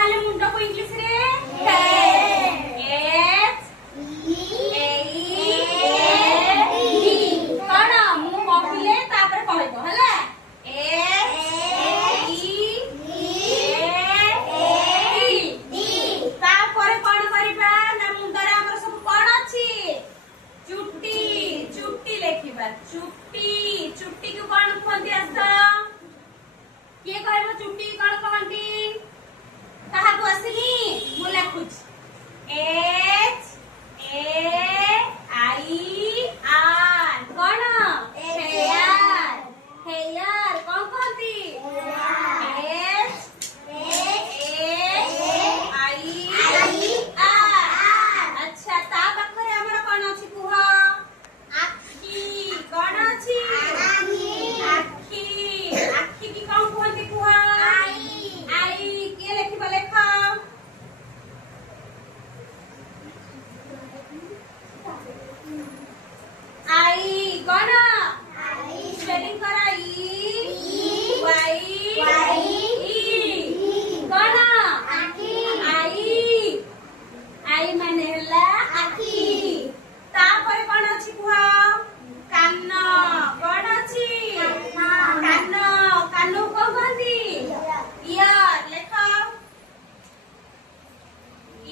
ତାହେଲେ ମୁଣ୍ଡକୁ ଇଂଲିଶ ରେ head H E କଣ ମୁଁ କହିଲେ ତାପରେ କହିବ ହେଲା ତାପରେ କଣ କରିବା ନା ମୁଣ୍ଡରେ ଆମର ସବୁ କଣ ଅଛି ଚୁଟି ଚୁଟି ଲେଖିବା ଚୁଟି ଚୁଟି କୁ କଣ କୁହନ୍ତି ଆସ କିଏ କହିବ ଚୁଟି କଣ କହନ୍ତି କାହାକୁ ଆସିନି ମୁଁ ଲେଖୁଛି H A I R କଣ ହେୟାର ହେୟାର କଣ କହନ୍ତି H A I R ଆଚ୍ଛା ତା ପାଖରେ ଆମର କଣ ଅଛି କୁହ ଆଖି କଣ ଅଛି ଆଖି ଆଖି କି କଣ କୁହନ୍ତି କୁହ ଆଇ କିଏ ଲେଖିବ ଲେଖ ଆଇ କଣ ସ୍ପେଲିଂ କର ଇ ୱାଇ ଇ କଣ ଆଇ ଆଇ ମାନେ ହେଲା ଆଖି ତାପରେ କଣ ଅଛି କୁହ କାନ କଣ ଅଛି କାନ କାନକୁ କଣ କହନ୍ତି ଇୟର ଲେଖ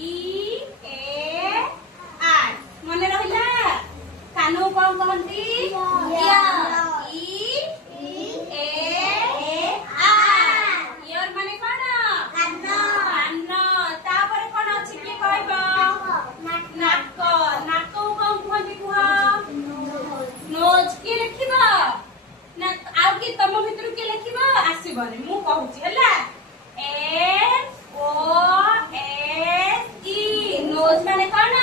ଇ ଏ ଆର ମନେ ରହିଲା କାନକୁ କଣ କହନ୍ତି ଇୟର ଇ ଏ ଆର ଇୟର ମାନେ କଣ କାନ ତାପରେ କଣ ଅଛି କିଏ କହିବ ନାକ ନାକକୁ କଣ କୁହନ୍ତି କୁହ ନୋଜ କିଏ ଲେଖିବ ନା ଆଉ କି ତମ ଭିତରୁ କିଏ ଲେଖିବ ଆସିବନି ମୁଁ କହୁଛି ହେଲା N O S E nose ମାନେ କଣ